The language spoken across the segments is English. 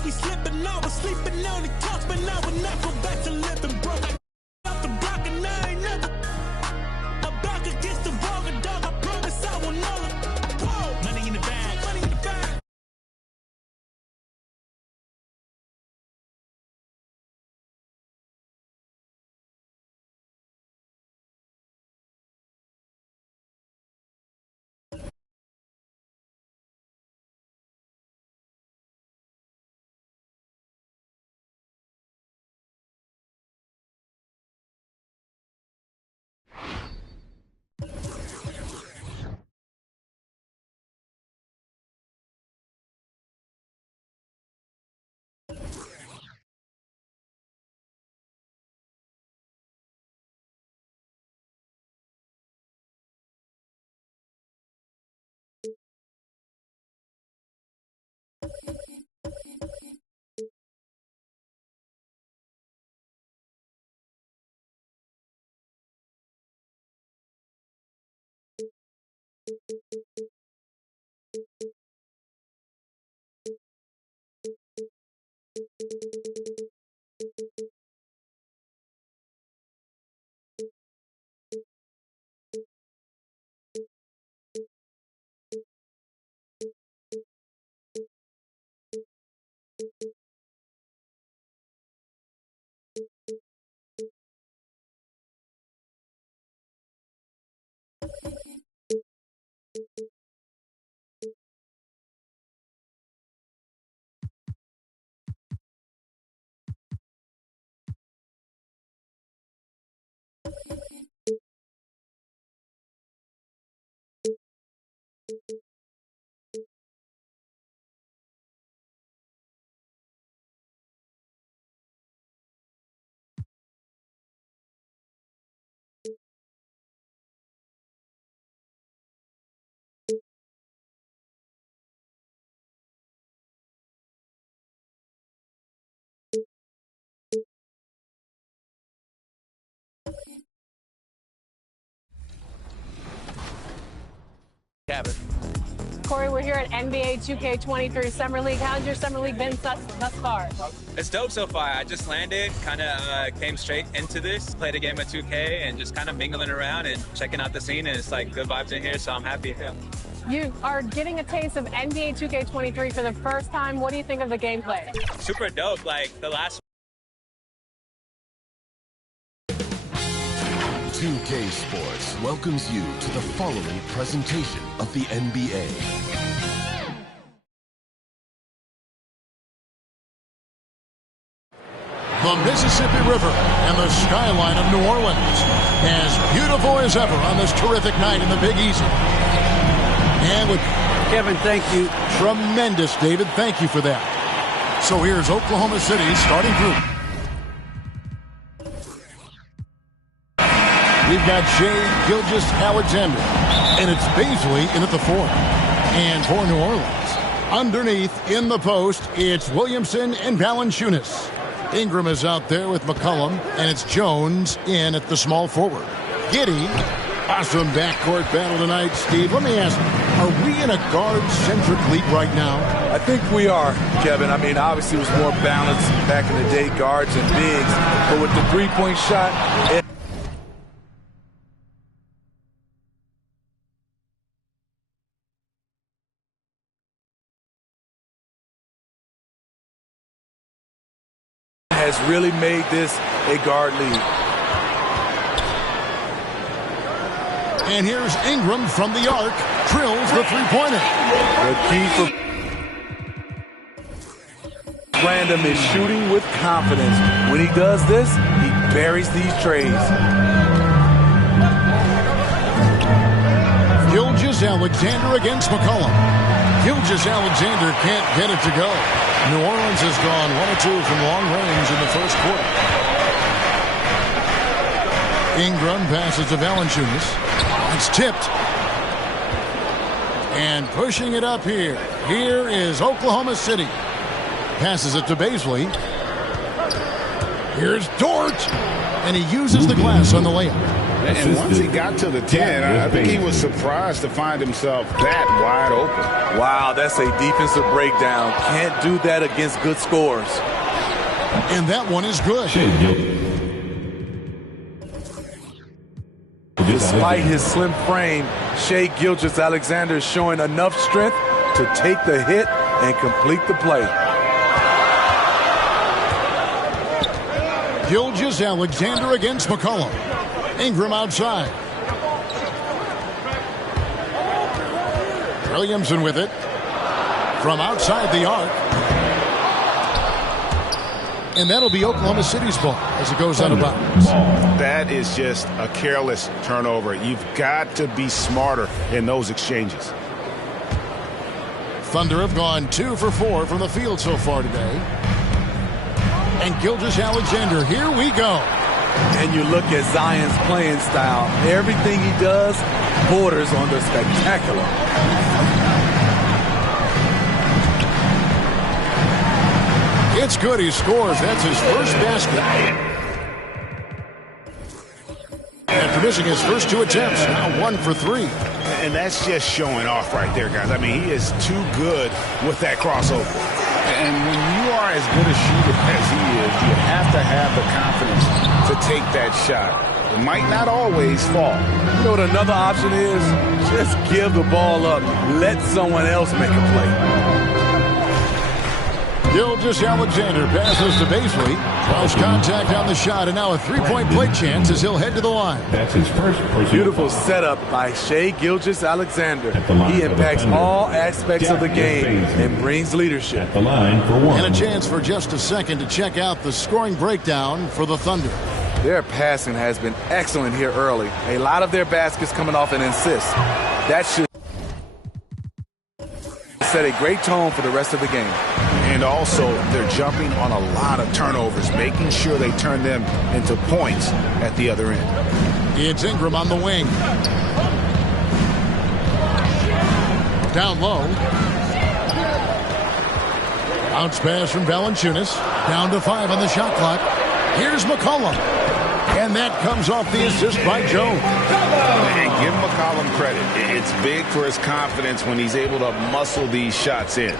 catch me slipping. I was sleeping on the couch, but I would not go back to living broke. I off the block and I ain't never back against the wall, and dog, I promise I will never. Whoa. Money in the bag, money in the bag. Kevin. Corey, we're here at NBA 2K23 Summer League. How's your Summer League been thus far? It's dope so far. I just landed, kind of came straight into this, played a game of 2K, and just kind of mingling around and checking out the scene. And it's like good vibes in here, so I'm happy. You are getting a taste of NBA 2K23 for the first time. What do you think of the gameplay? Super dope. Like the last 2K Sports welcomes you to the following presentation of the NBA. The Mississippi River and the skyline of New Orleans, as beautiful as ever on this terrific night in the Big Easy. And with Kevin, thank you. Tremendous, David. Thank you for that. So here's Oklahoma City's starting group. We've got Gilgeous-Alexander, and it's Baisley in at the 4. And for New Orleans, underneath in the post, it's Williamson and Valanciunas. Ingram is out there with McCollum, and it's Jones in at the small forward. Giddey, awesome backcourt battle tonight, Steve. Let me ask, are we in a guard-centric league right now? I think we are, Kevin. I mean, obviously it was more balanced back in the day, guards and bigs. But with the three-point shot, has really made this a guard league. And here's Ingram from the arc, drills the three-pointer. The key for Random is shooting with confidence. When he does this, he buries these trays. Gilgeous-Alexander against McCollum. Gilgeous-Alexander can't get it to go. New Orleans has gone 1 or 2 from long range in the first quarter. Ingram passes to Valanciunas. It's tipped. And pushing it up here. Here is Oklahoma City. Passes it to Baisley. Here's Dort. And he uses the glass on the layup. And once he got to the 10, I think he was surprised to find himself that wide open. Wow, that's a defensive breakdown. Can't do that against good scores. And that one is good. Despite his slim frame, Shai-Gilgeous-Alexander is showing enough strength to take the hit and complete the play. Gilgeous-Alexander against McCollum. Ingram outside. Williamson with it. From outside the arc. And that'll be Oklahoma City's ball as it goes out of bounds. That is just a careless turnover. You've got to be smarter in those exchanges. Thunder have gone 2 for 4 from the field so far today. And Gilgeous-Alexander, here we go. And you look at Zion's playing style. Everything he does borders on the spectacular. It's good. He scores. That's his first basket. After missing his first 2 attempts, now 1 for 3. And that's just showing off right there, guys. I mean, he is too good with that crossover. And when you are as good a shooter as he is, you have to have the confidence to take that shot. It might not always fall. You know what another option is? Just give the ball up. Let someone else make a play. Gilgeous-Alexander passes to Baisley. Close contact on the shot, and now a 3-point play chance as he'll head to the line. That's his first personal Beautiful setup by Shai-Gilgeous-Alexander. He impacts all aspects of the game and brings leadership. At the line for 1. And a chance for just a second to check out the scoring breakdown for the Thunder. Their passing has been excellent here early. A lot of their baskets coming off an assist. That should set a great tone for the rest of the game. And also, they're jumping on a lot of turnovers, making sure they turn them into points at the other end. It's Ingram on the wing. Down low. Bounce pass from Valanciunas. Down to 5 on the shot clock. Here's McCollum. And that comes off the assist by Jones. And give McCollum credit. It's big for his confidence when he's able to muscle these shots in.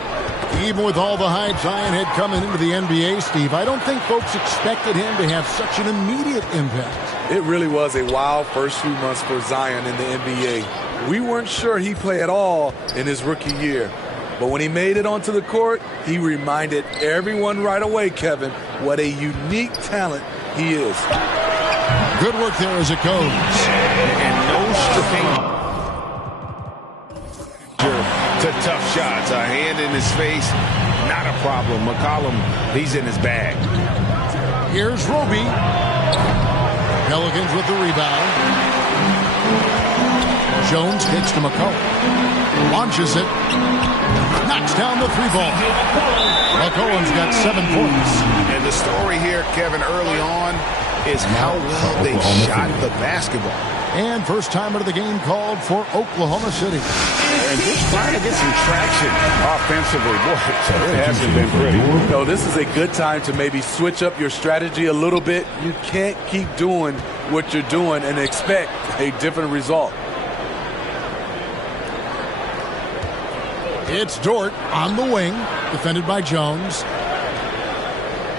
Even with all the hype Zion had coming into the NBA, Steve, I don't think folks expected him to have such an immediate impact. It really was a wild first few months for Zion in the NBA. We weren't sure he'd play at all in his rookie year. But when he made it onto the court, he reminded everyone right away, Kevin, what a unique talent he is. Good work there as it goes. And no stripping to tough shots. A hand in his face, not a problem. McCollum, he's in his bag. Here's Roby. Pelicans with the rebound. Jones kicks to McCollum. Launches it. Knocks down the 3-ball. McCollum's got 7 points. And the story here, Kevin, early on is how well they shot the basketball. And first time out of the game called for Oklahoma City. And just trying to get some traction offensively. Boy, it hasn't been pretty. No, this is a good time to maybe switch up your strategy a little bit. You can't keep doing what you're doing and expect a different result. It's Dort on the wing, defended by Jones.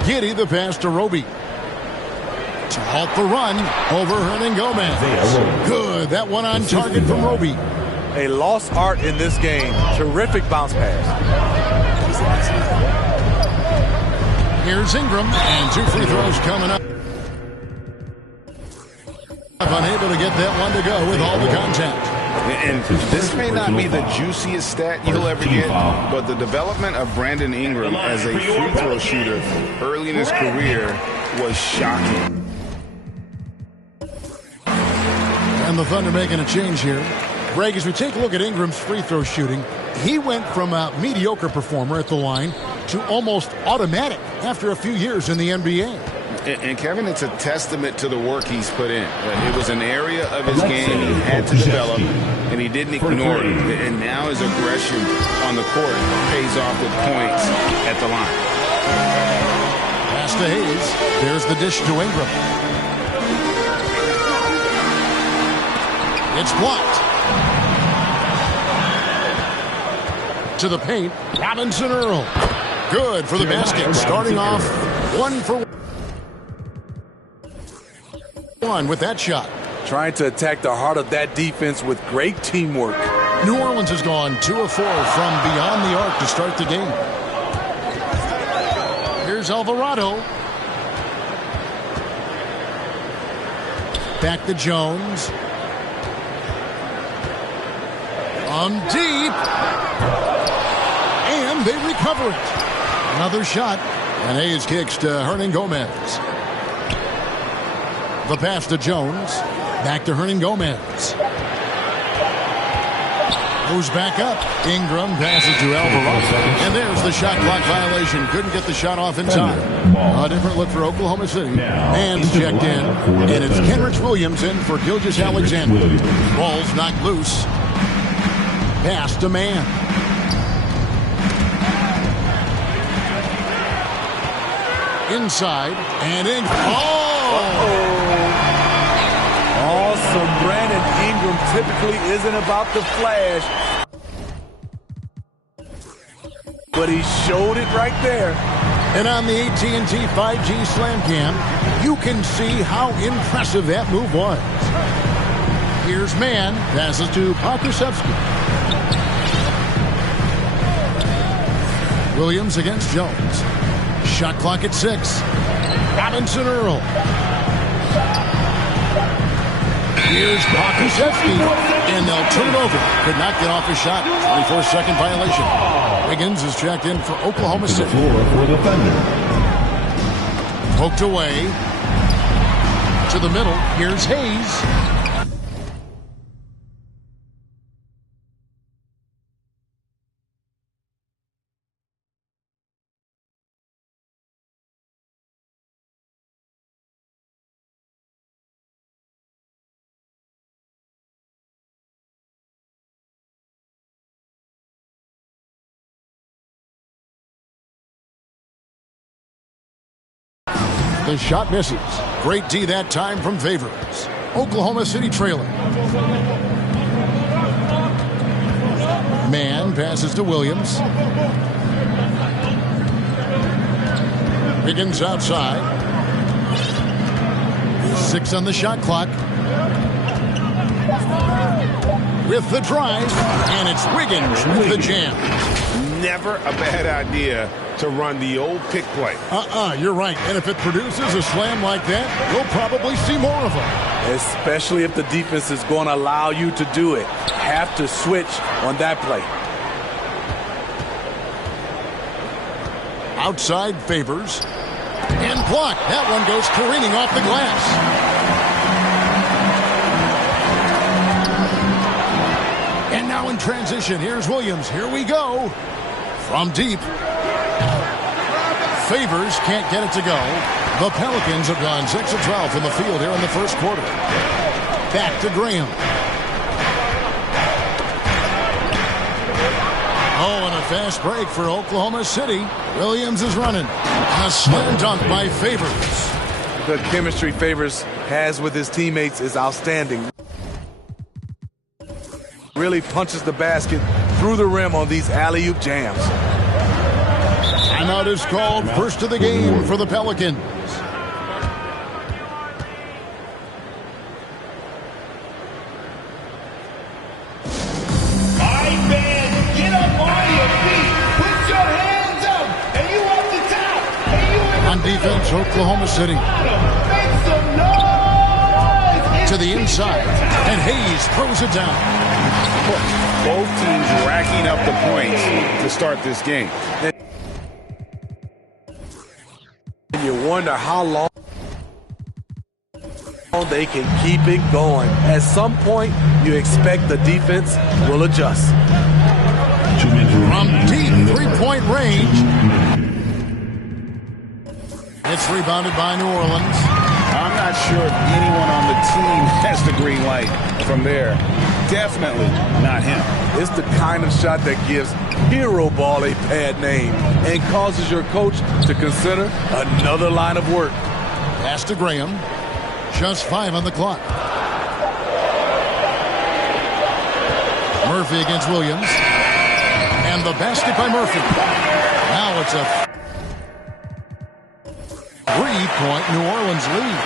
Giddey the pass to Roby. To halt the run over Hernangomez. Good. That one on target from Roby. A lost art in this game. Terrific bounce pass. Here's Ingram, and 2 free throws coming up. Unable to get that one to go with all the contact. And this may not be the juiciest stat you'll ever get, but the development of Brandon Ingram as a free throw shooter early in his career was shocking. And the Thunder making a change here. Greg, as we take a look at Ingram's free throw shooting, he went from a mediocre performer at the line to almost automatic after a few years in the NBA. And Kevin, it's a testament to the work he's put in. It was an area of his game he had to develop, and he didn't ignore it. And now his aggression on the court pays off with points at the line. Pass to Hayes. There's the dish to Ingram. It's blocked. To the paint, Robinson Earl. Good for the basket. Starting off 1 for 1 with that shot. Trying to attack the heart of that defense with great teamwork. New Orleans has gone 2 of 4 from beyond the arc to start the game. Here's Alvarado. Back to Jones. On deep. And they recover it. Another shot. And Hayes kicks to Hernan Gomez. The pass to Jones. Back to Hernan Gomez. Goes back up. Ingram passes to Alvarado. And there's the shot clock violation. Couldn't get the shot off in time. A different look for Oklahoma City. Man's checked in. And it's Kenrich Williams in for Gilgeous-Alexander. Ball's knocked loose. Pass to Man. Inside. And in. Awesome. Brandon Ingram typically isn't about the flash, but he showed it right there. And on the AT&T 5G Slam Cam, you can see how impressive that move was. Here's Man, passes to Pokusevski. Williams against Jones. Shot clock at 6. Robinson Earl. Here's Pokusevski, and they'll turn it over. Could not get off his shot. 24-second violation. Wiggins is checked in for Oklahoma City. Poked away. To the middle. Here's Hayes. The shot misses. Great D that time from Favors. Oklahoma City trailing. Man passes to Williams. Wiggins outside. 6 on the shot clock. With the drive, and it's Wiggins with the jam. Never a bad idea to run the old pick play. You're right. And if it produces a slam like that, we'll probably see more of them. Especially if the defense is going to allow you to do it. Have to switch on that play. Outside Favors. And blocked. That one goes careening off the glass. And now in transition, here's Williams. Here we go. From deep. Favors can't get it to go. The Pelicans have gone 6 of 12 from the field here in the first quarter. Back to Graham. Oh, and a fast break for Oklahoma City. Williams is running. And a slam dunk by Favors. The chemistry Favors has with his teammates is outstanding. Really punches the basket through the rim on these alley-oop jams. Timeout is called. First of the game for the Pelicans. Get up on your feet. Put your hands up. And you up the top. And you on defense, Oklahoma City. make some noise. To the inside. And Hayes throws it down. Both teams racking up the points to start this game. And you wonder how long they can keep it going. At some point, you expect the defense will adjust. From deep three-point range. It's rebounded by New Orleans. I'm not sure if anyone on the team has the green light from there. Definitely not him. It's the kind of shot that gives hero ball a bad name and causes your coach to consider another line of work. Pass to Graham. Just 5 on the clock. Murphy against Williams. And the basket by Murphy. Now it's a 3-point New Orleans lead.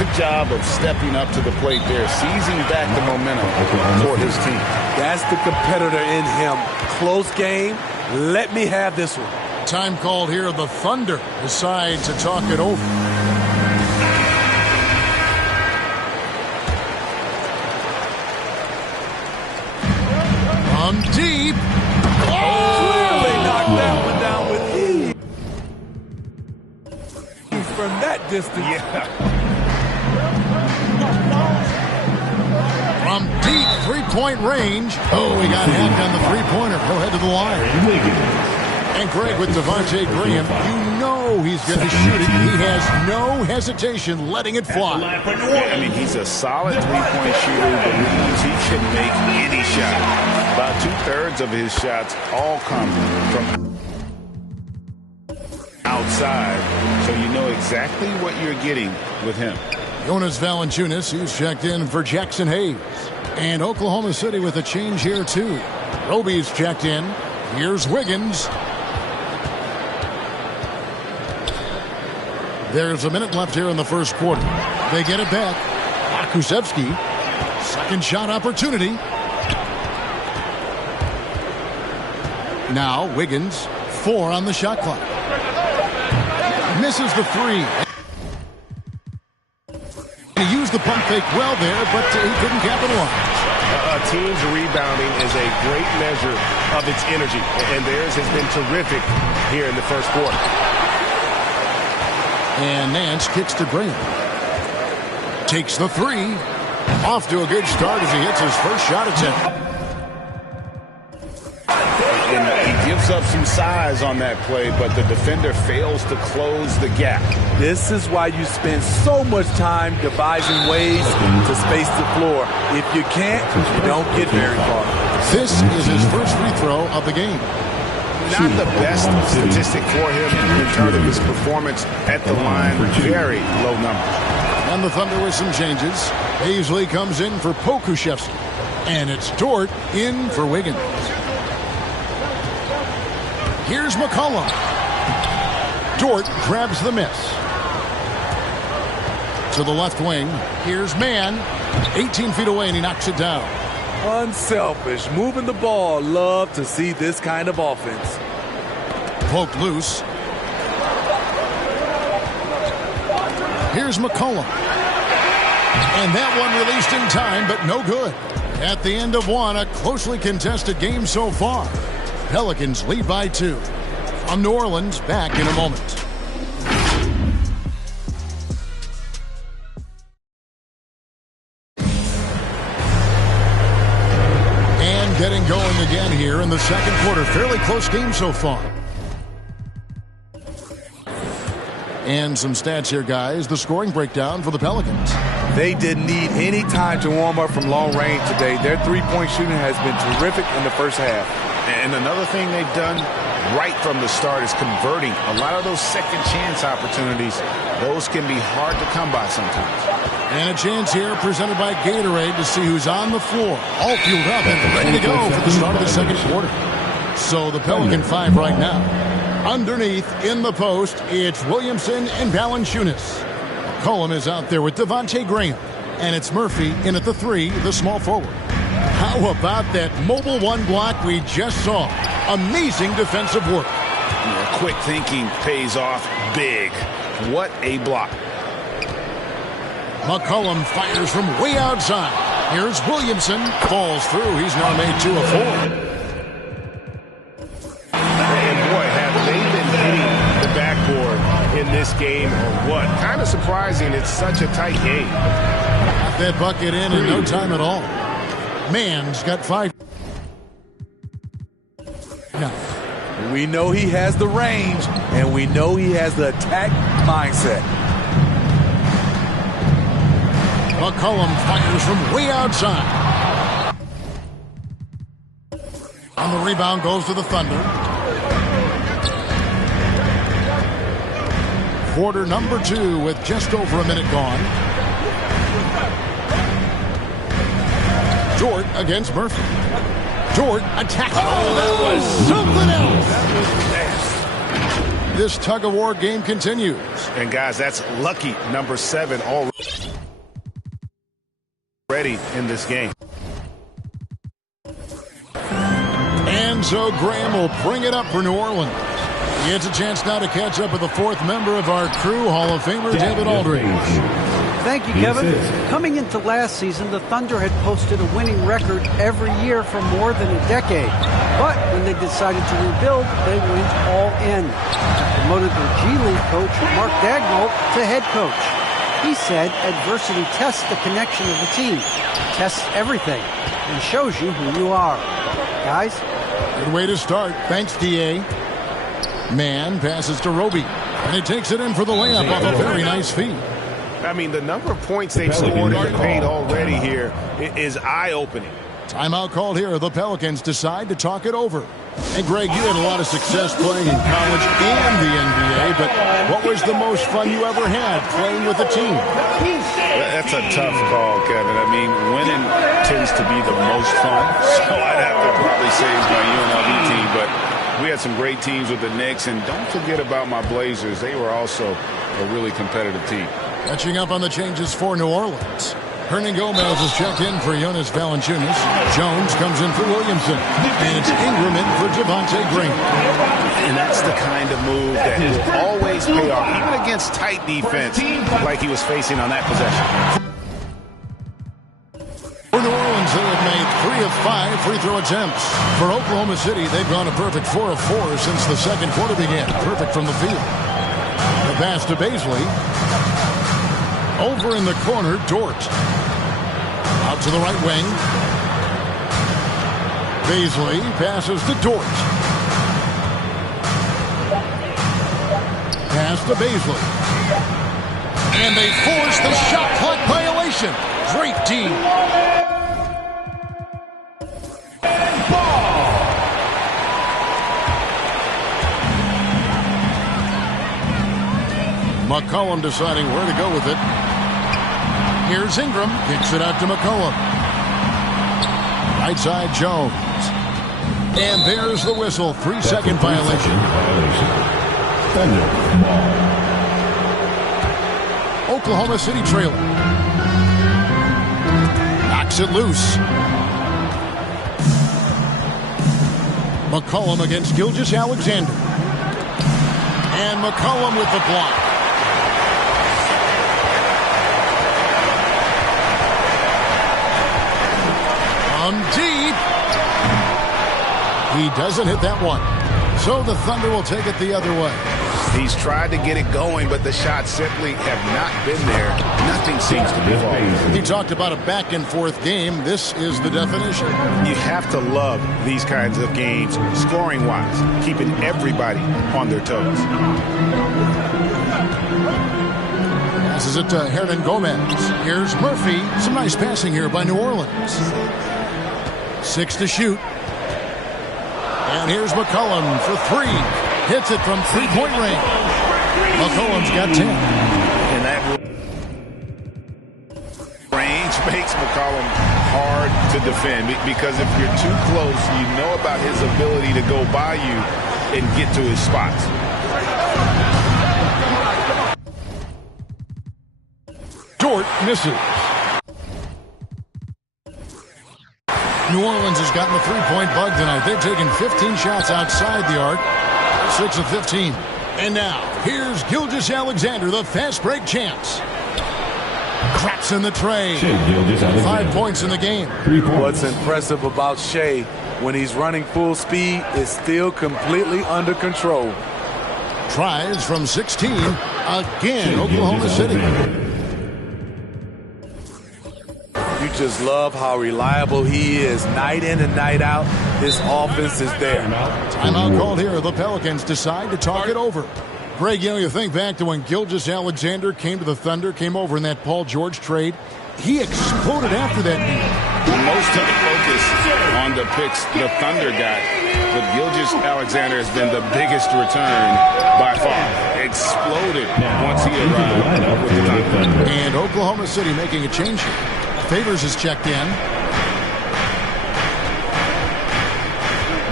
Good job of stepping up to the plate there, seizing back the momentum for his team. That's the competitor in him. Close game. Let me have this one. Time called here. The Thunder decide to talk it over. From deep. Clearly knocked that one down with ease. From that distance. Yeah. From deep three-point range. Oh, he got hacked on the three-pointer. He'll head to the line. And Greg with Devontae Graham, you know he's going to shoot it. He has no hesitation letting it fly. I mean, he's a solid three-point shooter, believes he can make any shot. About two-thirds of his shots all come from outside, so you know exactly what you're getting with him. Jonas Valanciunas, he's checked in for Jackson Hayes. And Oklahoma City with a change here, too. Roby's checked in. Here's Wiggins. There's a minute left here in the first quarter. They get it back. Kusevsky. Second shot opportunity. Now Wiggins. 4 on the shot clock. Misses the 3. He used the pump fake well there, but he couldn't capitalize. A team's rebounding is a great measure of its energy, and theirs has been terrific here in the first quarter. And Nance kicks to Graham. Takes the 3. Off to a good start as he hits his first shot attempt. And he gives up some size on that play, but the defender fails to close the gap. This is why you spend so much time devising ways to space the floor. If you can't, you don't get very far. This is his first free throw of the game. Not the best statistic for him in terms of his performance at the line. Very low number. And the Thunder with some changes. Paisley comes in for Pokuševski. And it's Dort in for Wiggins. Here's McCollum. Dort grabs the miss. To the left wing. Here's Mann. 18 feet away, and he knocks it down. Unselfish. Moving the ball. Love to see this kind of offense. Poked loose. Here's McCollum. And that one released in time, but no good. At the end of one, a closely contested game so far. Pelicans lead by 2. From New Orleans, back in a moment. And getting going again here in the second quarter. Fairly close game so far. And some stats here, guys. The scoring breakdown for the Pelicans. They didn't need any time to warm up from long range today. Their three-point shooting has been terrific in the first half. And another thing they've done right from the start is converting a lot of those second chance opportunities. Those can be hard to come by sometimes. And a chance here presented by Gatorade to see who's on the floor. All fueled up and ready to go for the start of the second quarter. So the Pelican 5 right now. Underneath in the post, it's Williamson and Valanciunas. McCollum is out there with Devontae Graham. And it's Murphy in at the 3, the small forward. How about that mobile one block we just saw? Amazing defensive work. Yeah, quick thinking pays off big. What a block. McCollum fires from way outside. Here's Williamson. Falls through. He's now made 2 of 4. And boy, have they been hitting the backboard in this game or what? Kind of surprising. It's such a tight game. Got that bucket in no time at all. Mann's got 5. No. We know he has the range, and we know he has the attack mindset. McCollum fires from way outside. On the rebound goes to the Thunder. Quarter number 2 with just over a minute gone. Dort against Murphy. Dort attacking. Oh, that was something else. This tug-of-war game continues. And, guys, that's lucky number 7 already in this game. And so Graham will bring it up for New Orleans. He gets a chance now to catch up with the 4th member of our crew, Hall of Famer David Aldridge. Thank you, Kevin. Coming into last season, the Thunder had posted a winning record every year for more than a decade. But when they decided to rebuild, they went all in. They promoted their G League coach, Mark Dagnall, to head coach. He said adversity tests the connection of the team, tests everything, and shows you who you are. Guys? Good way to start. Thanks, D.A. Man passes to Roby, and he takes it in for the layup off a very nice feed. I mean, the number of points they've scored in the paint already here is eye-opening. Timeout called here. The Pelicans decide to talk it over. And, Greg, you had a lot of success playing in college and the NBA, but what was the most fun you ever had playing with a team? That's a tough call, Kevin. I mean, winning tends to be the most fun, so I'd have to probably say it's my UNLV team, but we had some great teams with the Knicks, and don't forget about my Blazers. They were also a really competitive team. Catching up on the changes for New Orleans. Hernan Gomez is checked in for Jonas Valanciunas. Jones comes in for Williamson. And it's Ingram in for Javonte Green. And that's the kind of move that will always pay off, even against tight defense like he was facing on that possession. For New Orleans, they have made 3 of 5 free throw attempts. For Oklahoma City, they've gone a perfect 4 of 4 since the second quarter began. Perfect from the field. The pass to Baisley. Over in the corner, Dort. Out to the right wing. Baisley passes to Dort. Pass to Baisley. And they force the shot clock violation. Great team. McCollum deciding where to go with it. Here's Ingram. Kicks it out to McCollum. Right side Jones. And there's the whistle. 3-second violation. Oklahoma City trailing. Knocks it loose. McCollum against Gilgeous-Alexander. And McCollum with the block. Deep. He doesn't hit that one. So the Thunder will take it the other way. He's tried to get it going, but the shots simply have not been there. Nothing seems to be falling. He talked about a back-and-forth game. This is the definition. You have to love these kinds of games, scoring-wise, keeping everybody on their toes. Passes it to Hernan Gomez. Here's Murphy. Some nice passing here by New Orleans. 6 to shoot. And here's McCollum for 3. Hits it from 3-point range. McCollum's got 10. And that range makes McCollum hard to defend because if you're too close, you know about his ability to go by you and get to his spots. Dort misses. New Orleans has gotten the three-point bug tonight. They've taken 15 shots outside the arc. 6 of 15. And now, here's Gilgeous-Alexander, the fast break champs. Cracks in the tray. 5 points in the game. What's impressive about Shea when he's running full speed is still completely under control. Tries from 16. Again, Oklahoma City. You just love how reliable he is night in and night out. His offense is there. Timeout called here. The Pelicans decide to talk it over. Greg, you think back to when Gilgeous-Alexander came to the Thunder, came over in that Paul George trade. He exploded after that deal. Most of the focus on the picks the Thunder got, but Gilgeous-Alexander has been the biggest return by far. Exploded once he arrived with the Thunder. And Oklahoma City making a change here. Favors is checked in.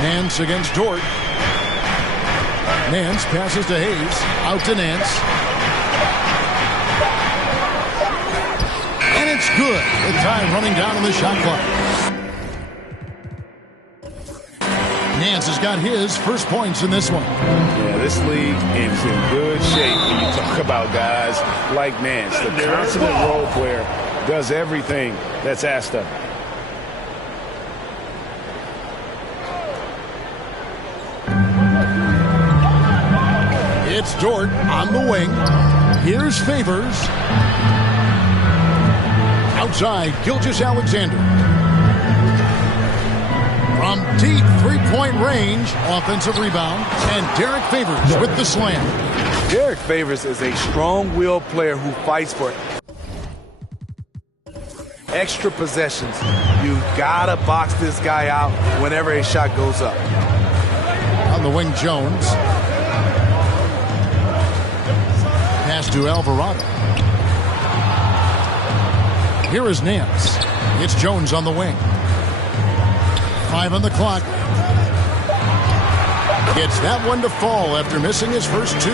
Nance against Dort. Nance passes to Hayes. Out to Nance. And it's good. The time running down on the shot clock. Nance has got his first points in this one. Yeah, this league is in good shape when you talk about guys like Nance. The consummate role player does everything that's asked of him. It's Dort on the wing. Here's Favors. Outside, Gilgeous-Alexander. From deep three-point range, offensive rebound, and Derek Favors with the slam. Derek Favors is a strong-willed player who fights for extra possessions. You gotta box this guy out whenever a shot goes up. On the wing, Jones. Pass to Alvarado. Here is Nance. It's Jones on the wing. 5 on the clock. Gets that one to fall after missing his first 2.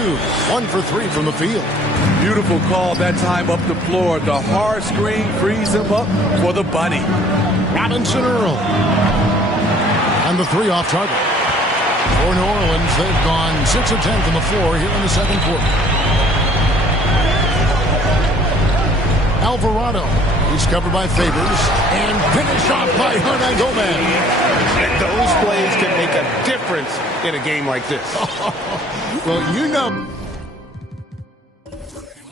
1 for 3 from the field. Beautiful call that time up the floor. The hard screen frees him up for the bunny. Robinson Earl. And the 3 off target. For New Orleans, they've gone 6 of 10 from the floor here in the second quarter. Alvarado. He's covered by Favors. And finished off by Hernan Gomez. And those plays can make a difference in a game like this. Well, you know.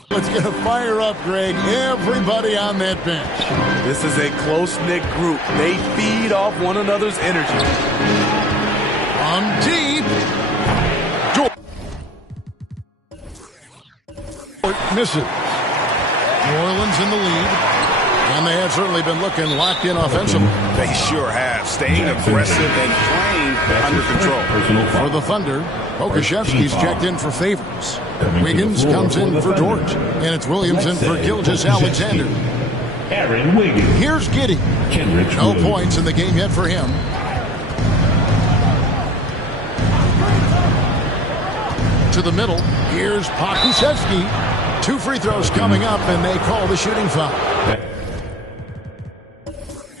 It's going to fire up, Greg. Everybody on that bench. This is a close-knit group. They feed off one another's energy. From deep. Dort misses. New Orleans in the lead. And they have certainly been looking locked in offensively. They sure have. Staying aggressive and playing under control. For the Thunder, Okashevsky's checked in for Favors. Wiggins comes in for Dort. And it's Williamson for Gilgeous-Alexander. Here's Giddey. No points in the game yet for him. To the middle. Here's Pokusevski. 2 free throws coming up, and they call the shooting foul.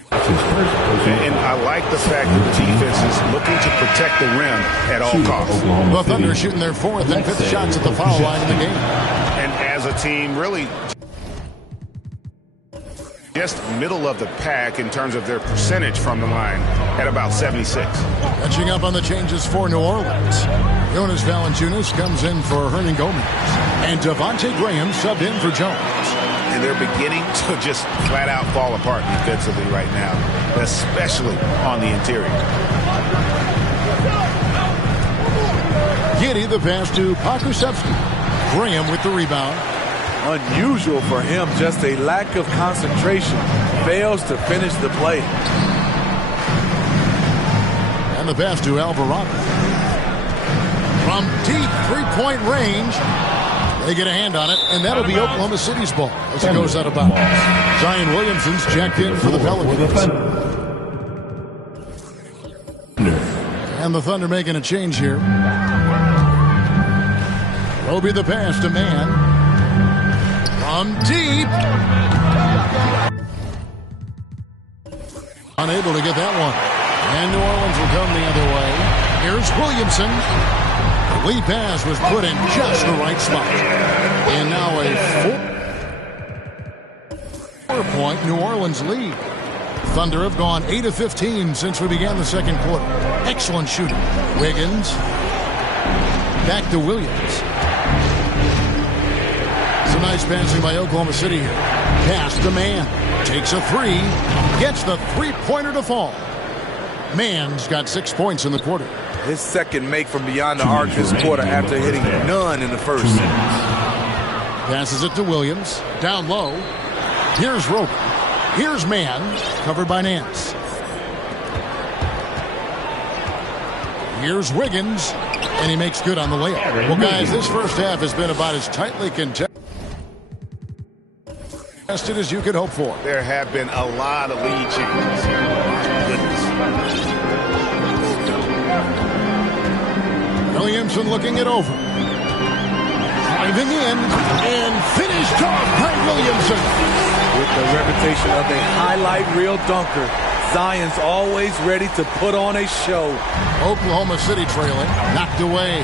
And I like the fact that the defense is looking to protect the rim at all costs. The Thunder shooting their 4th and 5th shots at the foul line in the game. And as a team, really just middle of the pack in terms of their percentage from the line at about 76. Catching up on the changes for New Orleans. Jonas Valanciunas comes in for Hernan Gomez. And Devontae Graham subbed in for Jones. And they're beginning to just flat out fall apart defensively right now, especially on the interior. Giddey the pass to Pokusevski. Graham with the rebound. Unusual for him, just a lack of concentration. Fails to finish the play. And the pass to Alvarado. From deep three-point range. They get a hand on it, and that'll be Oklahoma City's ball as it goes out of bounds. Zion Williamson's checked in for the Pelicans. And the Thunder making a change here. Roby the pass to Mann. From deep. Unable to get that one. And New Orleans will come the other way. Here's Williamson. The lead pass was put in just the right spot. And now a 4-point New Orleans lead. Thunder have gone 8 of 15 since we began the second quarter. Excellent shooting. Wiggins. Back to Williams. Some nice passing by Oklahoma City here. Pass to Mann. Takes a 3. Gets the three-pointer to fall. Mann's got 6 points in the quarter. His second make from beyond the arc this quarter after hitting none in the first. Passes it to Williams. Down low. Here's Roby. Here's Mann. Covered by Nance. Here's Wiggins. And he makes good on the layup. Well, guys, this first half has been about as tightly contested as you could hope for. There have been a lot of lead changes. My goodness. Williamson looking it over. Driving in and finished off by Williamson. With the reputation of a highlight reel dunker, Zion's always ready to put on a show. Oklahoma City trailing, knocked away.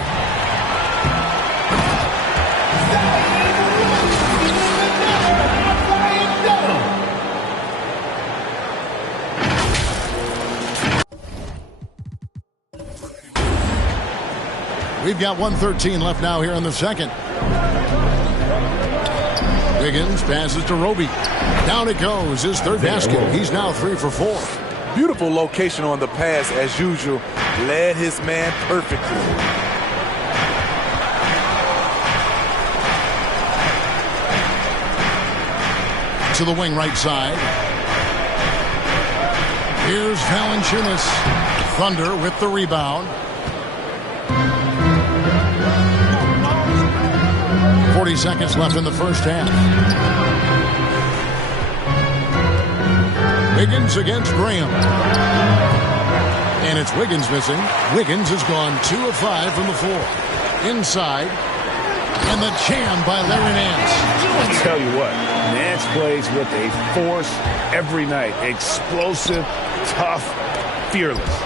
We've got 1:13 left now here in the second. Wiggins passes to Roby. Down it goes, his third basket. He's now 3 for 4. Beautiful location on the pass as usual. Led his man perfectly. To the wing right side. Here's Valanciunas. Thunder with the rebound. 40 seconds left in the first half. Wiggins against Graham. And it's Wiggins missing. Wiggins has gone 2 of 5 from the floor. Inside. And the jam by Larry Nance. I'll tell you what, Nance plays with a force every night. Explosive, tough, fearless.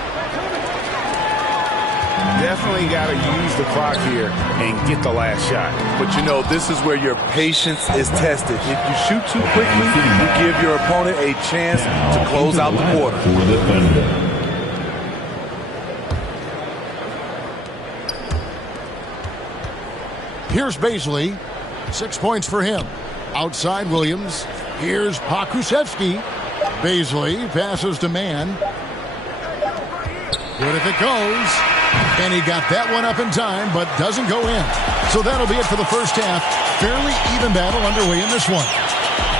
Definitely got to use the clock here and get the last shot. But you know, this is where your patience is tested. If you shoot too quickly, you give your opponent a chance to close out the quarter. Here's Baisley. 6 points for him. Outside Williams. Here's Pokusevski. Baisley passes to Mann. Good if it goes. And he got that one up in time, but doesn't go in. So that'll be it for the first half. Fairly even battle underway in this one.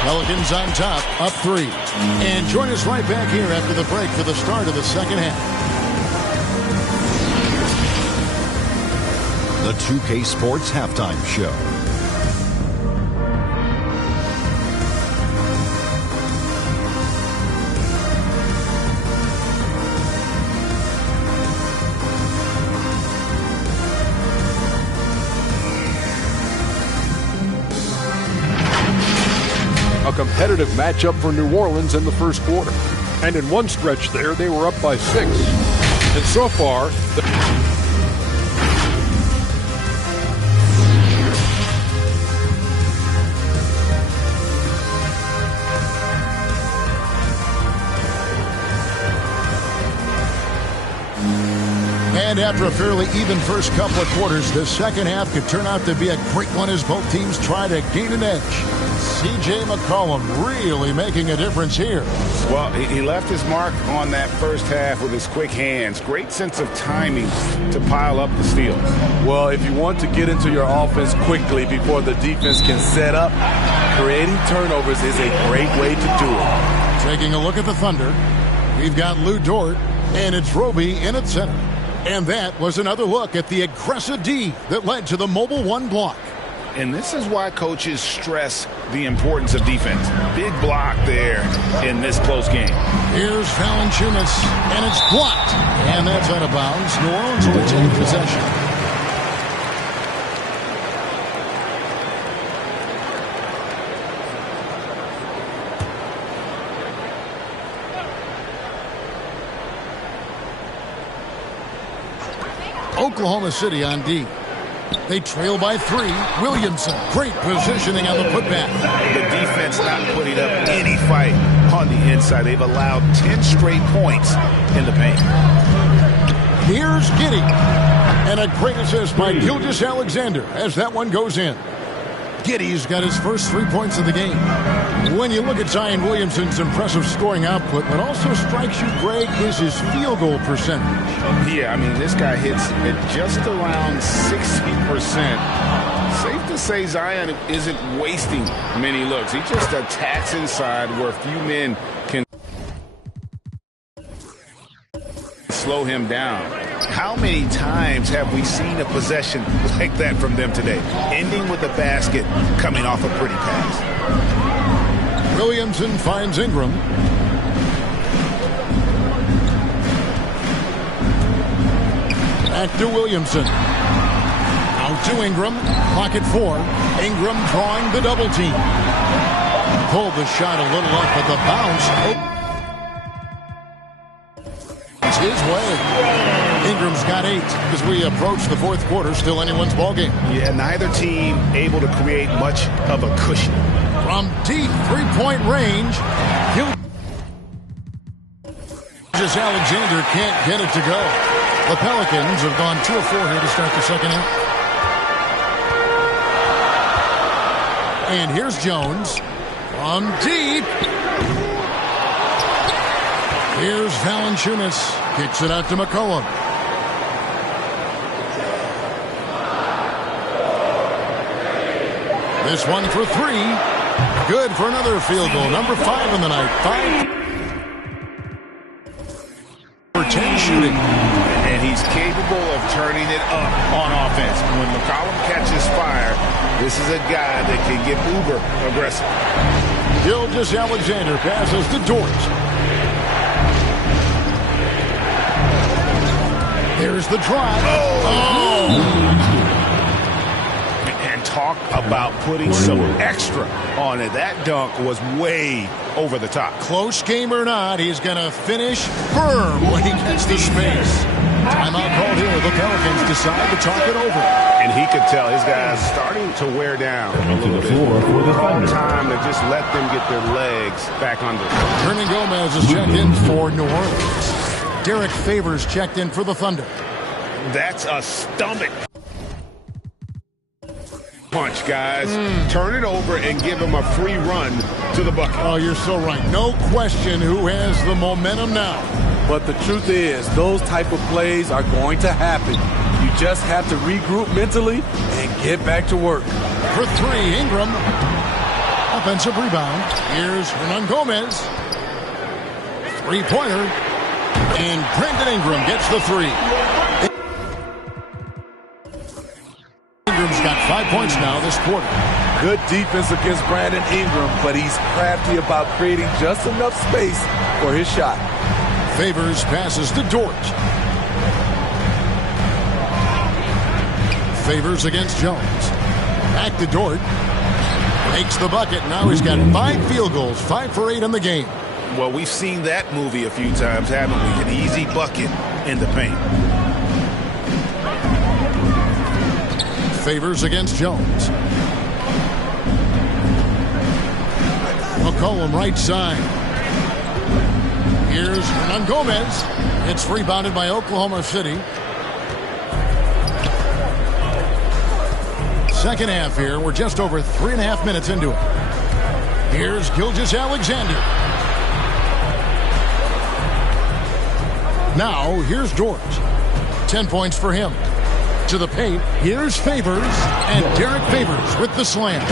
Pelicans on top, up 3. And join us right back here after the break for the start of the second half. The 2K Sports Halftime Show. A competitive matchup for New Orleans in the first quarter. And in one stretch there, they were up by 6. And so far, And after a fairly even first couple of quarters, the second half could turn out to be a great one as both teams try to gain an edge. C.J. McCollum really making a difference here. Well, he left his mark on that first half with his quick hands. Great sense of timing to pile up the steals. Well, if you want to get into your offense quickly before the defense can set up, creating turnovers is a great way to do it. Taking a look at the Thunder, we've got Lou Dort, and it's Roby in at center. And that was another look at the aggressive D that led to the Mobile 1 block. And this is why coaches stress the importance of defense. Big block there in this close game. Here's Valanciunas, and it's blocked. And that's out of bounds. New Orleans will retain possession. Oklahoma City on D. They trail by 3. Williamson, great positioning on the putback. The defense not putting up any fight on the inside. They've allowed 10 straight points in the paint. Here's Giddey. And a great assist by Gilgeous-Alexander as that one goes in. Giddey's got his first 3 points of the game. When you look at Zion Williamson's impressive scoring output, what also strikes you, Greg, is his field goal percentage. Yeah, I mean, this guy hits at just around 60%. Safe to say Zion isn't wasting many looks. He just attacks inside where few men can slow him down. How many times have we seen a possession like that from them today? Ending with a basket, coming off a pretty pass. Williamson finds Ingram. Back to Williamson. to Ingram. Pocket 4. Ingram drawing the double team. Pulled the shot a little up, but the bounce. It's his way. Ingram's got 8 as we approach the fourth quarter. Still anyone's ballgame. Yeah, neither team able to create much of a cushion. From deep three-point range, Alexander can't get it to go. The Pelicans have gone 2 of 4 here to start the second half. And here's Jones from deep. Here's Valanciunas. Kicks it out to McCollum. This one for 3. Good for another field goal. Number 5 in the night. 5-for-10 shooting. And he's capable of turning it up on offense. When McCollum catches fire, this is a guy that can get uber aggressive. Alexander passes to Dort. There's the drive. And talk about putting some extra on it. That dunk was way over the top. Close game or not, he's going to finish firm when he gets the space. Timeout called here. The Pelicans decide to talk it over. And he could tell his guys starting to wear down a little bit. Time to just let them get their legs back under. Hernan Gomez is checked in for New Orleans. Derek Favors checked in for the Thunder. That's a stomach punch, guys. Turn it over and give him a free run to the bucket. Oh, you're so right. No question who has the momentum now. But the truth is, those type of plays are going to happen. You just have to regroup mentally and get back to work. For 3, Ingram. Offensive rebound. Here's Hernan Gomez. Three-pointer. And Brandon Ingram gets the 3. Ingram's got 5 points now this quarter. Good defense against Brandon Ingram, but he's crafty about creating just enough space for his shot. Favors passes to Dort. Favors against Jones. Back to Dort. Makes the bucket. Now he's got 5 field goals, 5 for 8 in the game. Well, we've seen that movie a few times, haven't we? An easy bucket in the paint. Favors against Jones. McCollum right side. Here's Hernan Gomez. It's rebounded by Oklahoma City. Second half here. We're just over 3.5 minutes into it. Here's Alexander. Now, here's Dort. 10 points for him. To the paint, here's Favors, and Derek Favors with the slam.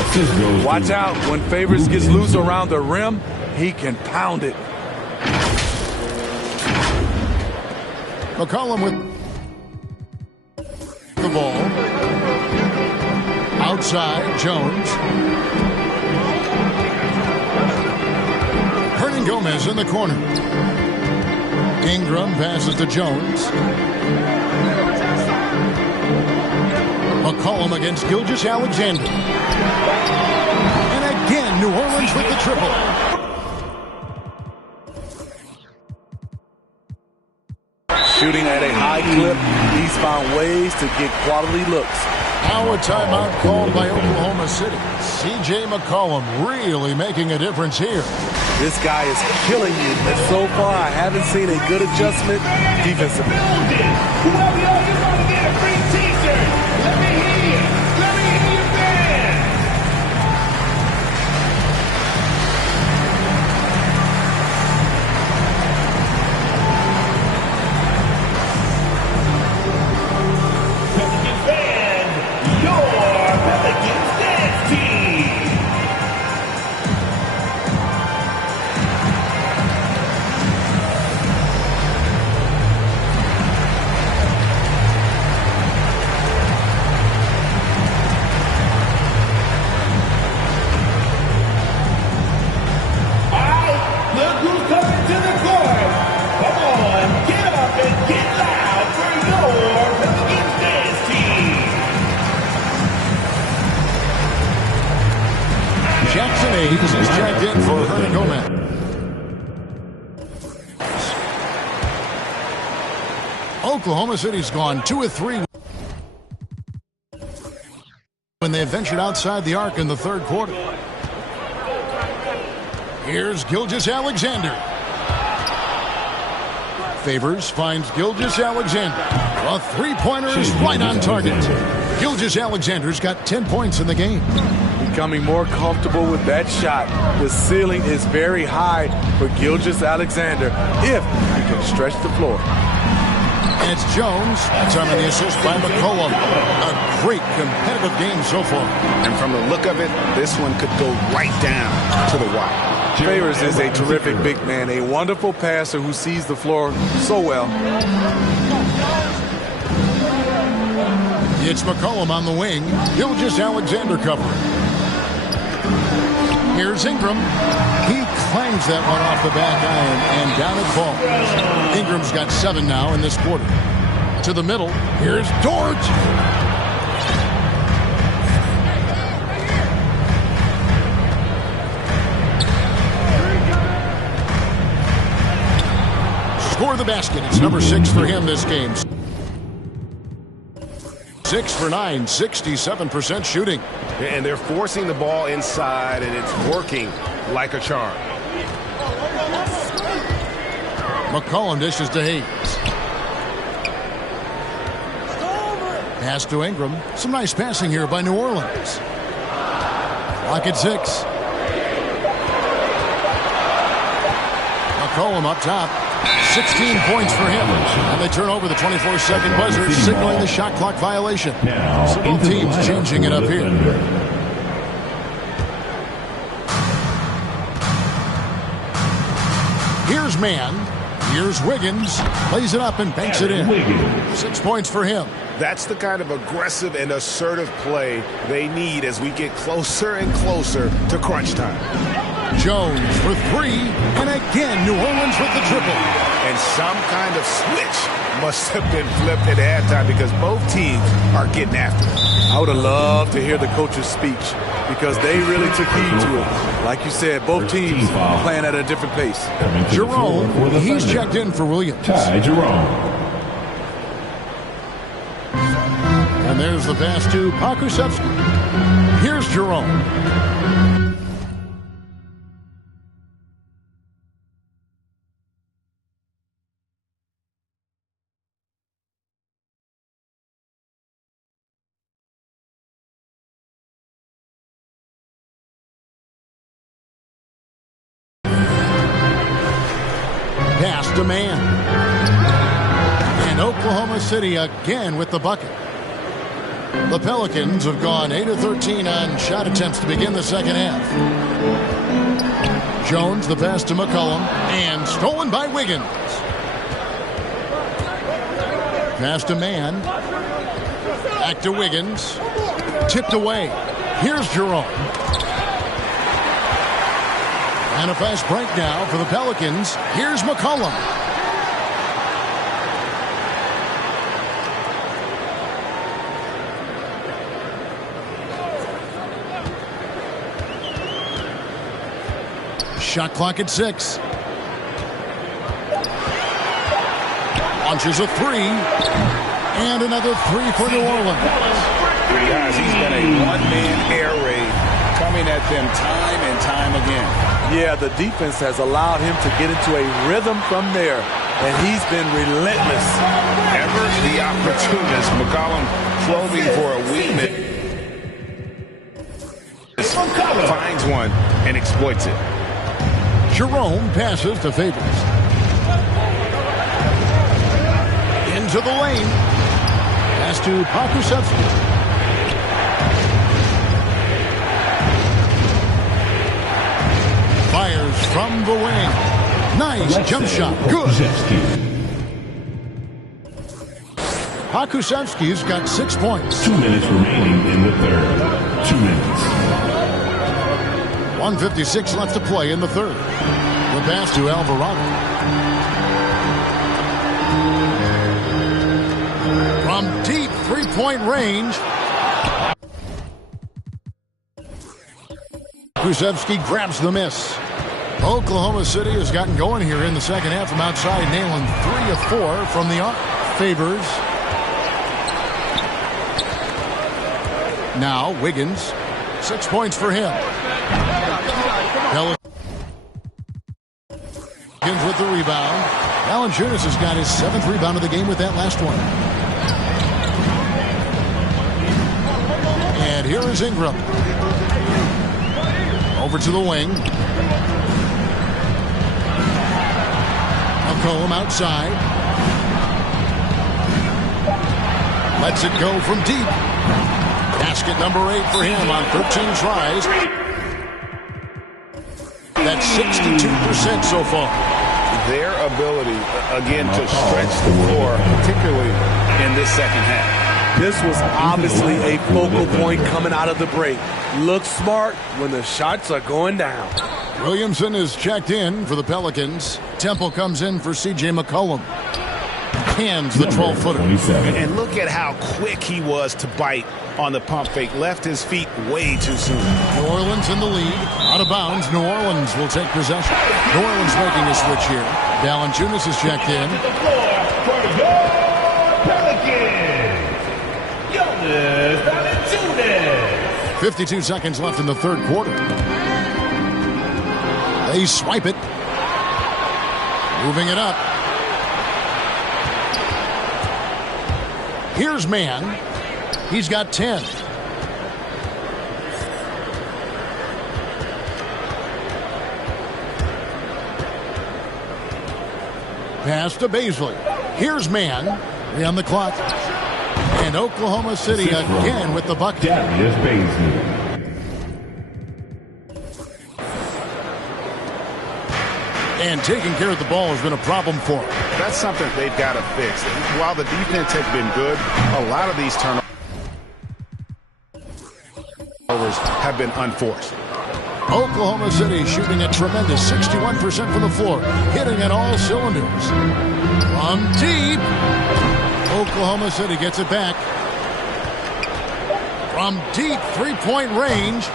Watch out. When Favors gets loose around the rim, he can pound it. McCollum with the ball. Outside, Jones. Hernan Gomez in the corner. Ingram passes to Jones. McCollum against Alexander. And again, New Orleans with the triple. Shooting at a high clip, he's found ways to get quality looks. Now a timeout called by Oklahoma City. C.J. McCollum really making a difference here. This guy is killing you, and so far I haven't seen a good adjustment defensively. Whoever you're going to get a free t-shirt. Let me hear you. Let me hear you dance. Pelicans band, your Pelicans dance team. Oklahoma City's gone 2 of 3 when they ventured outside the arc in the third quarter. Here's Gilgeous-Alexander. Favors finds Gilgeous-Alexander. A three-pointer is right on target. Gilgeous-Alexander's got 10 points in the game. Becoming more comfortable with that shot. The ceiling is very high for Gilgeous-Alexander if he can stretch the floor. And it's Jones. That's on the assist by McCollum. A great competitive game so far. And from the look of it, this one could go right down to the wire. Favors is a terrific big man, a wonderful passer who sees the floor so well. It's McCollum on the wing. Gilgeous-Alexander covering. Here's Ingram. He clangs that one off the back iron and down it falls. Ingram's got 7 now in this quarter. To the middle. Here's Dort. Score the basket. It's number 6 for him this game. 6 for 9, 67% shooting. And they're forcing the ball inside, and it's working like a charm. McCollum dishes to Hayes. Pass to Ingram. Some nice passing here by New Orleans. Clock at 6. McCollum up top. 16 points for him. And they turn over the 24-second buzzer, signaling the shot clock violation. So both teams changing it up here. Here's Mann. Here's Wiggins. Plays it up and banks it in. 6 points for him. That's the kind of aggressive and assertive play they need as we get closer and closer to crunch time. Jones for 3, and again New Orleans with the triple. And some kind of switch must have been flipped at halftime because both teams are getting after it. I would have loved to hear the coach's speech because they really took heed to it. Like you said, both teams playing at a different pace. Jerome, he's checked in for Williams. Ty Jerome. And there's the pass to Pakusevsky. Here's Jerome. Pass to Mann. And Oklahoma City again with the bucket. The Pelicans have gone 8 of 13 on shot attempts to begin the second half. Jones, the pass to McCollum, and stolen by Wiggins. Pass to Mann. Back to Wiggins. Tipped away. Here's Jerome. And a fast break now for the Pelicans. Here's McCollum. Shot clock at 6. Launches a 3. And another 3 for New Orleans. Guys, he's been a one-man air raid coming at them time and time again. Yeah, the defense has allowed him to get into a rhythm from there, and he's been relentless. Ever the opportunist, McCollum probing for a weakness. Finds one and exploits it. Jerome passes to Favors. Into the lane. Pass to Pakusevsky. Fires from the wing. Nice jump shot. Good. Pakusevsky's got 6 points. 2 minutes remaining in the third. 2 minutes. 1:56 left to play in the third. The pass to Alvarado. From deep three-point range. Pakusevsky grabs the miss. Oklahoma City has gotten going here in the second half from outside, nailing 3 of 4 from the arc. Favors. Now Wiggins. 6 points for him. Pelicans with the rebound. Valanciunas has got his 7th rebound of the game with that last one. And here is Ingram. Over to the wing. McCollum outside. Lets it go from deep. Basket number 8 for him on 13 tries. That's 62% so far. Their ability, again, to stretch the floor, particularly in this second half. This was obviously a focal point coming out of the break. Looks smart when the shots are going down. Williamson is checked in for the Pelicans. Temple comes in for C.J. McCollum. Hands the 12-footer. And look at how quick he was to bite on the pump fake. Left his feet way too soon. New Orleans in the lead. Out of bounds. New Orleans will take possession. New Orleans making a switch here. Valanciunas is checked in. 52 seconds left in the third quarter. They swipe it. Moving it up. Here's Mann. He's got 10. Pass to Baisley. Here's Mann. 3 on the clock. And Oklahoma City again with the bucket. And taking care of the ball has been a problem for them. That's something they've got to fix. While the defense has been good, a lot of these turnovers have been unforced. Oklahoma City shooting a tremendous 61% from the floor, hitting at all cylinders. From deep, Oklahoma City gets it back. From deep three-point range,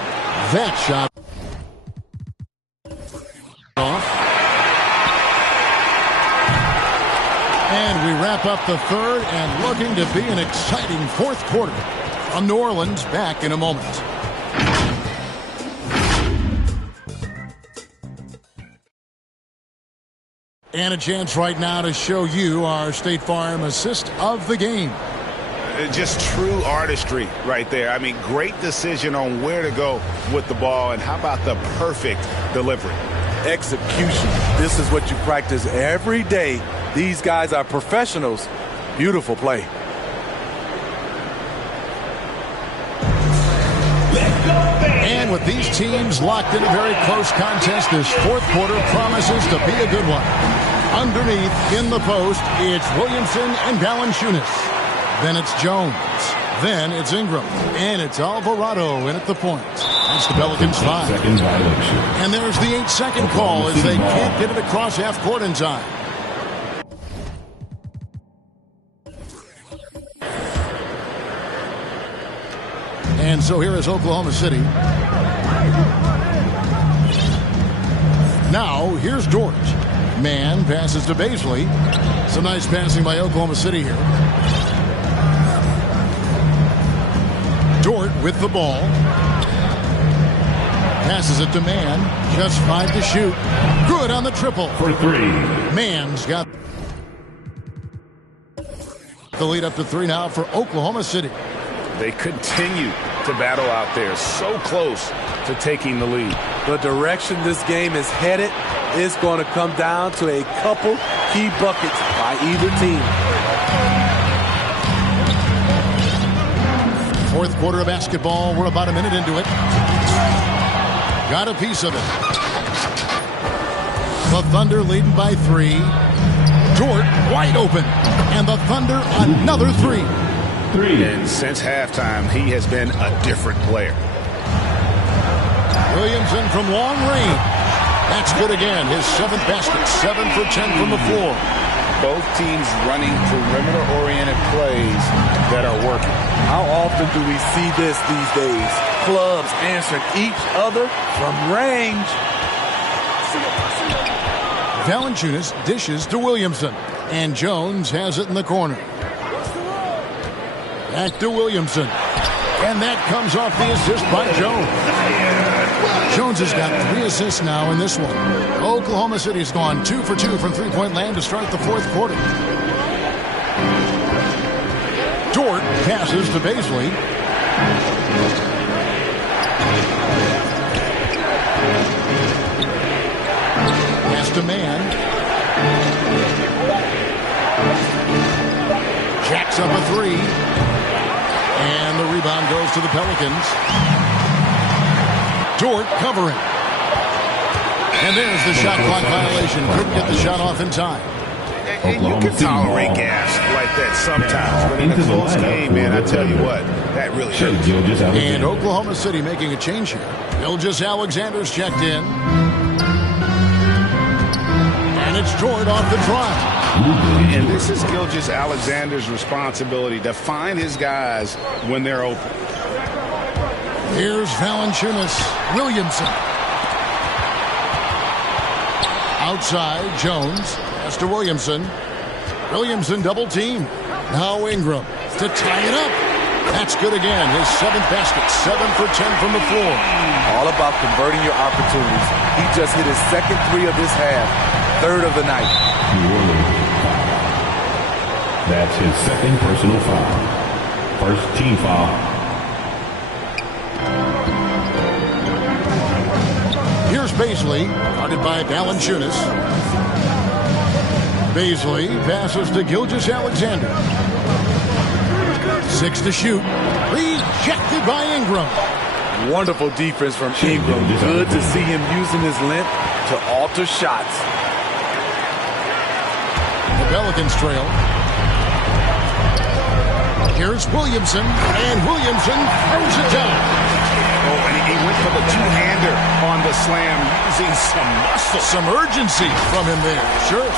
that shot off. And we wrap up the third and looking to be an exciting fourth quarter. From New Orleans, back in a moment. And a chance right now to show you our State Farm assist of the game. Just true artistry right there. I mean, great decision on where to go with the ball, and how about the perfect delivery? Execution. This is what you practice every day. These guys are professionals. Beautiful play. And with these teams locked in a very close contest, this fourth quarter promises to be a good one. Underneath, in the post, it's Williamson and Valanciunas. Then it's Jones. Then it's Ingram. And it's Alvarado in at the point. That's the Pelicans 5. And there's the 8-second call as they can't get it across half court in time. And so here is Oklahoma City. Now, here's George. Mann passes to Baisley. Some nice passing by Oklahoma City here. Dort with the ball. Passes it to Mann. Just 5 to shoot. Good on the triple. For 3. Mann's got the lead up to 3 now for Oklahoma City. They continue to battle out there, so close to taking the lead. The direction this game is headed is going to come down to a couple key buckets by either team. Fourth quarter of basketball. We're about a minute into it. Got a piece of it. The Thunder leading by 3. Dort wide open. And the Thunder another 3. And since halftime, he has been a different player. Williamson from long range. That's good again. His 7th basket. 7 for 10 from the floor. Both teams running perimeter-oriented plays that are working. How often do we see this these days? Clubs answering each other from range. Valanciunas dishes to Williamson. And Jones has it in the corner. Back to Williamson. And that comes off the assist by Jones. Jones has got 3 assists now in this one. Oklahoma City's gone 2 for 2 from three-point land to start the fourth quarter. Dort passes to Baisley. Pass to Mann. Jacks up a 3. And the rebound goes to the Pelicans. Dort covering. And there's the shot clock violation. Couldn't get the shot off in time. And you can tolerate gas like that sometimes, but in a close game, man, I tell you what, that really hurts. And Oklahoma City making a change here. Gilgeous-Alexander's checked in. And it's Dort off the drive. And this is Gilgeous-Alexander's responsibility to find his guys when they're open. Here's Valanciunas. Williamson. Outside, Jones. Pass to Williamson. Williamson double team. Now Ingram to tie it up. That's good again. His 7th basket. 7 for 10 from the floor. All about converting your opportunities. He just hit his 2nd 3 of this half. 3rd of the night. That's his 2nd personal foul. First team foul. Here's Baisley, guarded by Valanciunas. Baisley passes to Gilgeous-Alexander. 6 to shoot. Rejected by Ingram. Wonderful defense from Ingram. Good to see him using his length to alter shots. The Pelicans trail. Here's Williamson, and Williamson throws it down. Oh, and he went for the two-hander on the slam, using some muscle. Some urgency from him there, sure.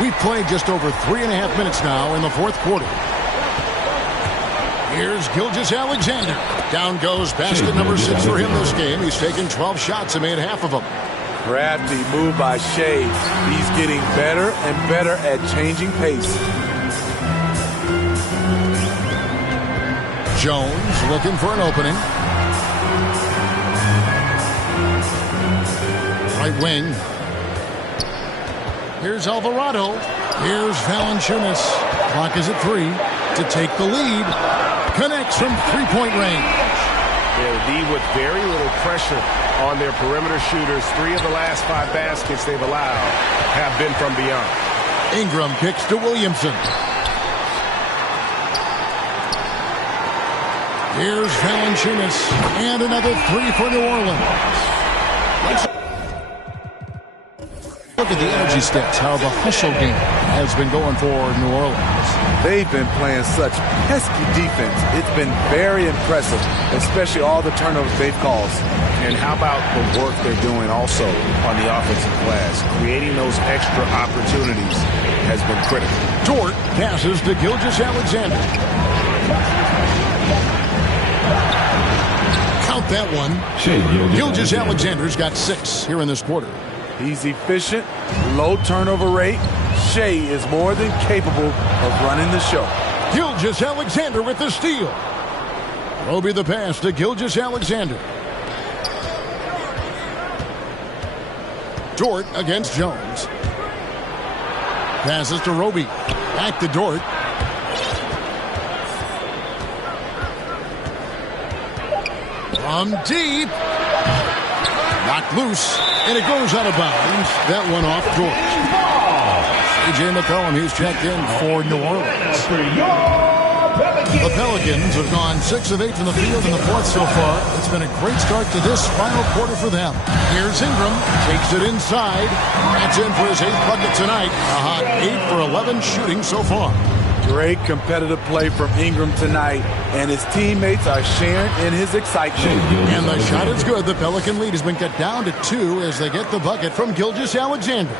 We've played just over 3.5 minutes now in the fourth quarter. Here's Gilgeous-Alexander. Down goes basket number 6 for him this game. He's taken 12 shots and made half of them. Crafty move by Shea. He's getting better and better at changing pace. Jones looking for an opening. Right wing. Here's Alvarado. Here's Valanciunas. Clock is at 3 to take the lead. Connects from three-point range. They'll lead with very little pressure on their perimeter shooters. 3 of the last 5 baskets they've allowed have been from beyond. Ingram kicks to Williamson. Here's Valanciunas. And another 3 for New Orleans. Look at the energy stats, how the hustle game has been going for New Orleans. They've been playing such pesky defense. It's been very impressive, especially all the turnovers they've caused. And how about the work they're doing also on the offensive glass? Creating those extra opportunities has been critical. Dort passes to Gilgeous-Alexander. Count that one. Gilgeous-Alexander's got 6 here in this quarter. He's efficient, low turnover rate. Shea is more than capable of running the show. Gilgeous-Alexander with the steal. Roby the pass to Gilgeous-Alexander. Dort against Jones. Passes to Roby. Back to Dort. From deep. Knocked loose. And it goes out of bounds. That one off Dort. A.J. McCollum, he's checked in for New Orleans. The Pelicans have gone 6 of 8 from the field in the fourth so far. It's been a great start to this final quarter for them. Here's Ingram. Takes it inside. That's in for his 8th bucket tonight. A hot 8 for 11 shooting so far. Great competitive play from Ingram tonight, and his teammates are sharing in his excitement. And the shot is good. The Pelican lead has been cut down to 2 as they get the bucket from Gilgeous-Alexander.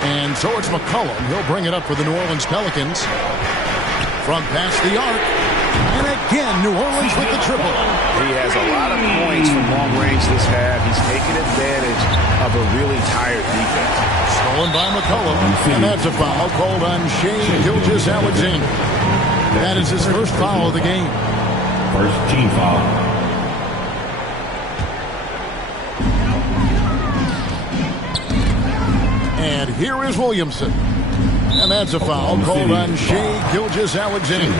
And so it's McCollum. He'll bring it up for the New Orleans Pelicans. From past the arc, And again, New Orleans with the triple. He has a lot of points from long range this half. He's taking advantage of a really tired defense. Stolen by McCollum. And that's a foul called on Shai Gilgeous-Alexander. That is his first foul of the game. First team foul. And here is Williamson. And that's a foul called on Shai Gilgeous-Alexander.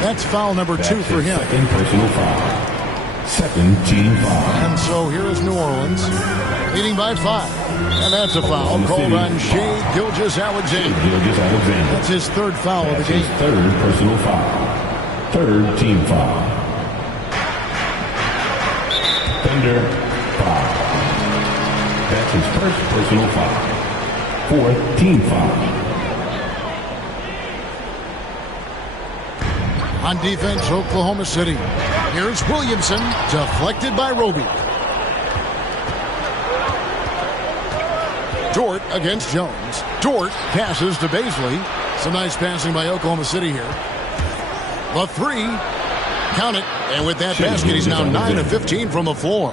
That's foul number 2 for him. Second personal foul. Second team foul. And so here is New Orleans, leading by 5. And that's a foul called on Shai Gilgeous-Alexander. That's his third foul of the game. Third personal foul. Third team foul. Thunder foul. That's his first personal foul. Fourth team foul. On defense, Oklahoma City. Here's Williamson, deflected by Roby. Dort against Jones. Dort passes to Baisley. Some nice passing by Oklahoma City here. The 3. Count it. And with that basket, he's now 9 of 15 from the floor.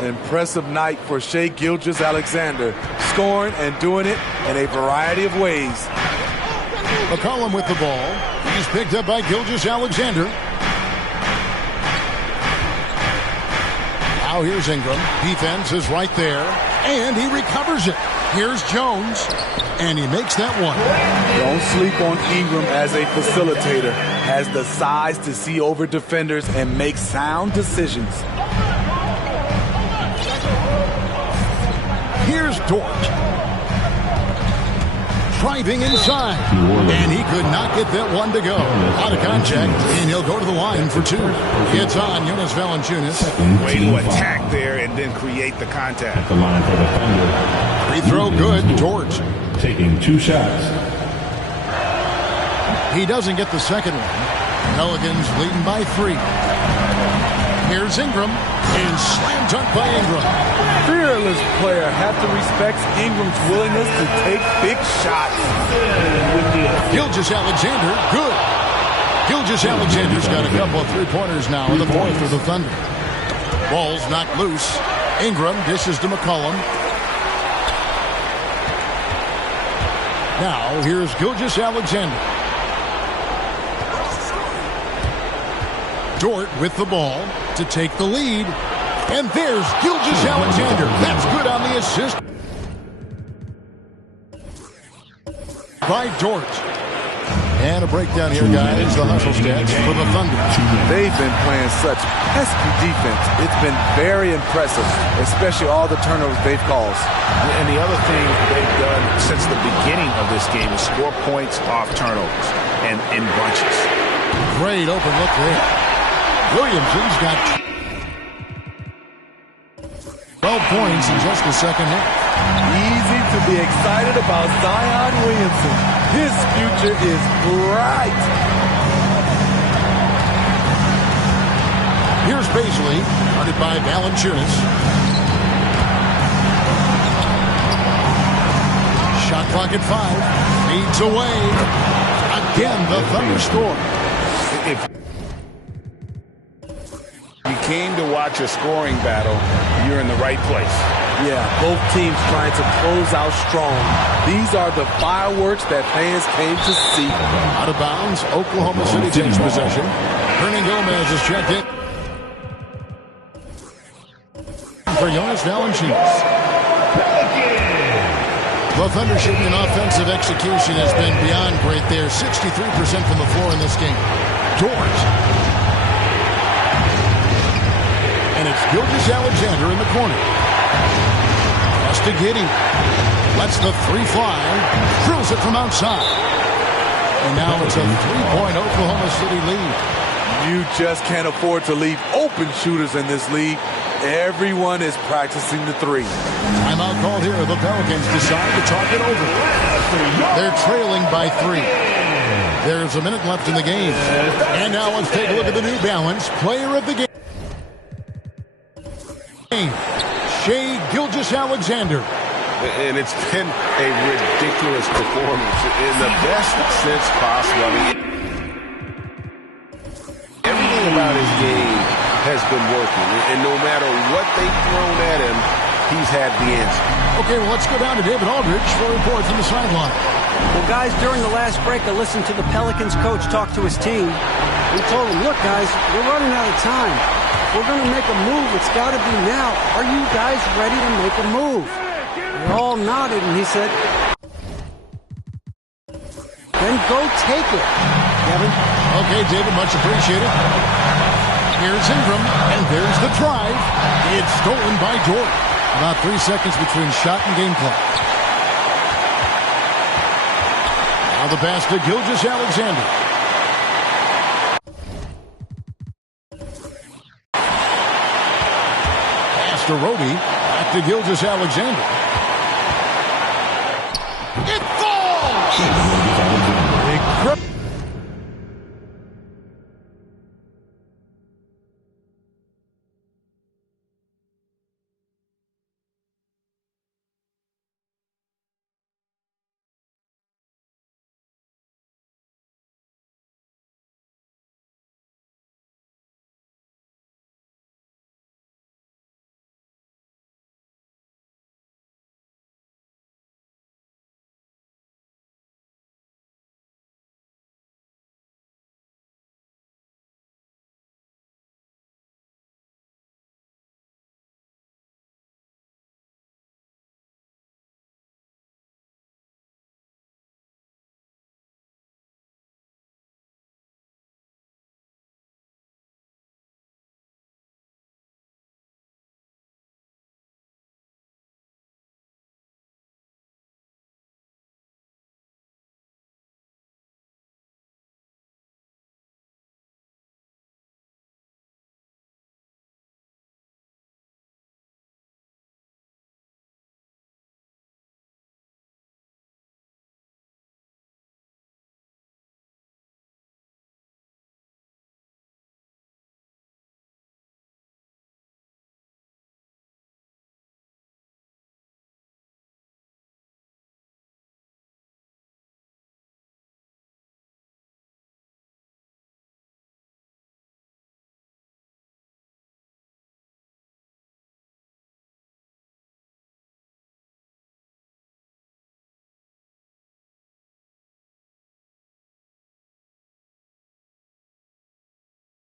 Impressive night for Shai Gilgeous-Alexander, scoring and doing it in a variety of ways. McCollum with the ball. He's picked up by Gilgeous-Alexander. Now here's Ingram. Defense is right there. And he recovers it. Here's Jones. And he makes that one. Don't sleep on Ingram as a facilitator. Has the size to see over defenders and make sound decisions. Here's Dort. Driving inside. And he could not get that one to go. Out of contact, and he'll go to the line for 2. It's on Jonas Valanciunas. Way to attack there and then create the contact. The line for the Thunder. Free throw good. Dort. Taking 2 shots. He doesn't get the second one. Pelicans leading by 3. Here's Ingram. And slam dunk by Ingram. Fearless player. Have to respect Ingram's willingness to take big shots. Gilgeous-Alexander, good. Gilgeous-Alexander's got a couple of 3-pointers now in the fourth for the Thunder. Ball's knocked loose. Ingram dishes to McCollum. Now here's Gilgeous-Alexander. Dort with the ball to take the lead. And there's Gilgeous-Alexander. That's good on the assist by Dort. And a breakdown here, guys. The hustle stats for the Thunder. They've been playing such pesky defense. It's been very impressive, especially all the turnovers they've caused. And the other thing they've done since the beginning of this game is score points off turnovers and in bunches. Great open look there. Williamson's got 12 points in just the second half. Easy to be excited about Zion Williamson. His future is bright. Here's Baisley, guarded by Valanciunas. Shot clock at 5. Feeds away. Again, the Thunder score. If you came to watch a scoring battle, you're in the right place. Yeah, both teams trying to close out strong. These are the fireworks that fans came to see. Out of bounds, Oklahoma City takes possession. Hernan Gomez is checked in for Jonas Valanciunas. The Thunder shooting in offensive execution has been beyond great there. 63% from the floor in this game. Dort. And it's Gilgeous-Alexander in the corner. Pass to Giddey. Lets the 3 fly. Drills it from outside. And now it's a 3-point Oklahoma City lead. You just can't afford to leave open shooters in this league. Everyone is practicing the 3. Timeout called here. The Pelicans decide to talk it over. They're trailing by 3. There's a minute left in the game. And now let's take a look at the New Balance player of the game. Shai Gilgeous-Alexander. And it's been a ridiculous performance in the best sense possible. I mean, about his game has been working. And no matter what they've thrown at him, he's had the answer. Okay, well, let's go down to David Aldridge for a report from the sideline. Well, guys, during the last break, I listened to the Pelicans coach talk to his team. He told them, look, guys, we're running out of time. If we're going to make a move, it's got to be now. Are you guys ready to make a move? They all nodded, and he said, then go take it, Kevin. Okay, David, much appreciated. Here's Ingram, and there's the drive. It's stolen by Jordan. About 3 seconds between shot and game clock. Now the pass to Gilgeous-Alexander. Pass to Roby. Back to Gilgeous-Alexander. It falls!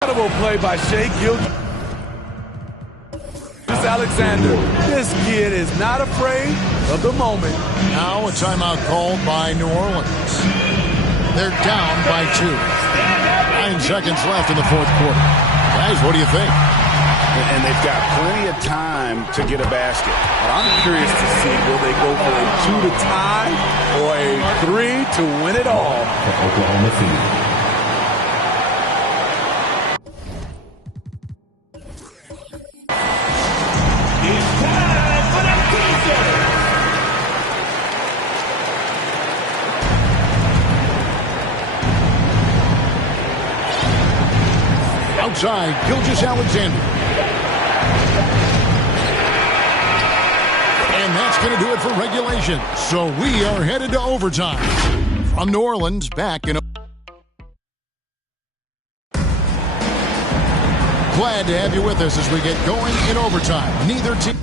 Incredible play by Shai Gilgeous-Alexander. This kid is not afraid of the moment. Now a timeout called by New Orleans. They're down by 2. 9 seconds left in the fourth quarter. Guys, what do you think? And they've got plenty of time to get a basket. But I'm curious to see, will they go for a 2 to tie or a 3 to win it all? Oklahoma City. Outside, Gilgeous-Alexander. And that's going to do it for regulation. So we are headed to overtime. From New Orleans, back in... Glad to have you with us as we get going in overtime. Neither team...